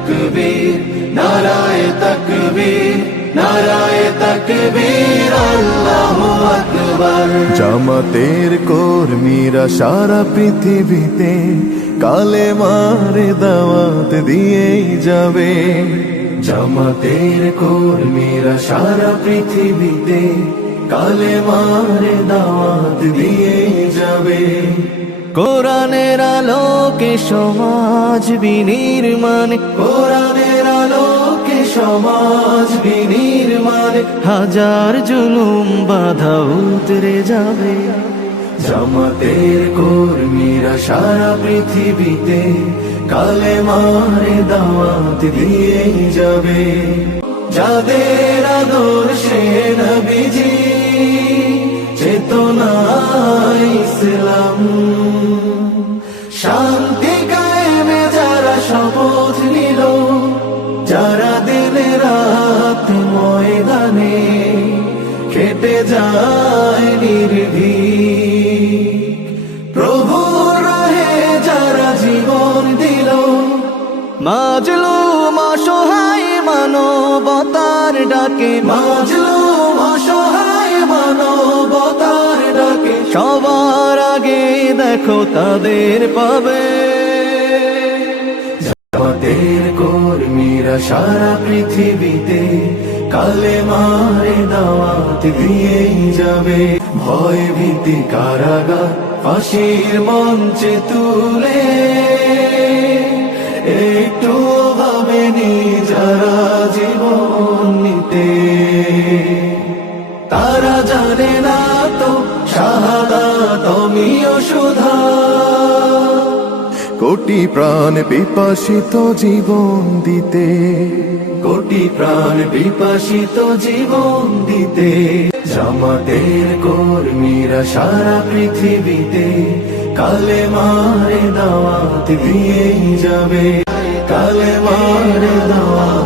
তাকবীর নারায়ে তাকবীর নারায়ে তাকবীর আল্লাহু আকবার। জামাতের কর্মীরা সারা পৃথিবীতে কালেমার দাওয়াত দিয়েই যাবে। জামাতের কর্মীরা সারা পৃথিবীতে কালেমার দাওয়াত দিয়েই যাবে। কোরআনের আলোকে সমাজ বিনির্মাণ, কোরআনের আলোকে সমাজ বিনির্মাণ, হাজার জুলুম বাধা উতরে যাবে। জামাতের কর্মীরা সারা পৃথিবীতে কালেমার দাওয়াত দিয়েই যাবে। যাদের আদর্শে নবীজি চেতনা ইসলাম, শান্তি কায়েমে যারা শপথ নিল, যারা দিন রাত ময়দানে খেটে যায় নির্ভীক, প্রভুর রাহে যারা জীবন দিল, মাজলুম অসহায় মানবতার ডাকে, মাজলুম অসহায় মানবতার ডাকে, সবার আগে দেখো তাদের পাবে। জামাতের কর্মীরা সারা পৃথিবীতে কালেমার দাওয়াত দিয়েই যাবে। ভয় ভীতি কারাগার ফাঁসির মঞ্চে তুলে একটু ভাবেনি যারা জীবন নিতে, তারা জানে না তো শাহাদাত অমিয় সুধা। কোটি প্রাণ বিপাসিত জীবন দিতে, কোটি প্রাণ বিপাসিত জীবন দিতে। জামাতের কর্মীরা সারা পৃথিবীতে কালেমার দাওয়াত দিয়েই যাবে, কালেমার দাওয়াত